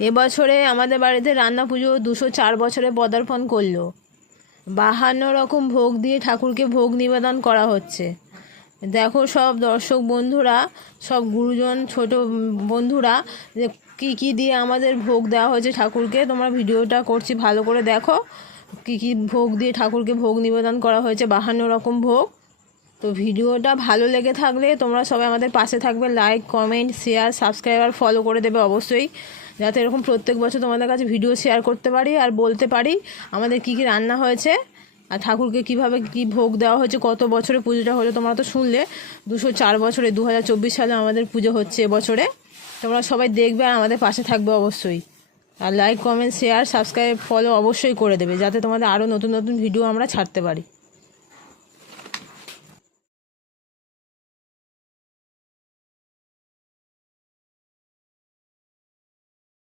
এবছরে আমাদের বাড়িতে রান্না পুজো দুশো চার বছরে পদার্পণ করল। বাহান্ন রকম ভোগ দিয়ে ঠাকুরকে ভোগ নিবেদন করা হচ্ছে। দেখো সব দর্শক বন্ধুরা, সব গুরুজন, ছোট বন্ধুরা, যে কী কী দিয়ে আমাদের ভোগ দেওয়া হয়েছে ঠাকুরকে, তোমরা ভিডিওটা করছি ভালো করে দেখো। কী কী ভোগ দিয়ে ঠাকুরকে ভোগ নিবেদন করা হয়েছে, বাহান্ন রকম ভোগ। তো ভিডিওটা ভালো লেগে থাকলে তোমরা সবাই আমাদের পাশে থাকবে লাইক কমেন্ট শেয়ার সাবস্ক্রাইব আর ফলো করে দেবে অবশ্যই। যাতে এরকম প্রত্যেক বছর তোমাদের কাছে ভিডিও শেয়ার করতে পারি আর বলতে পারি আমাদের কী কী রান্না হয়েছে আর ঠাকুরকে কীভাবে কী ভোগ দেওয়া হয়েছে, কত বছরে পুজোটা হলো তোমরা তো শুনলে। দুশো চার বছরে দু হাজার চব্বিশ সালে আমাদের পুজো হচ্ছে এবছরে। তোমরা সবাই দেখবে আর আমাদের পাশে থাকবে অবশ্যই। আর like comment share subscribe follow অবশ্যই করে দেবে, যাতে তোমাদের আরও নতুন নতুন ভিডিও আমরা ছাড়তে পারি।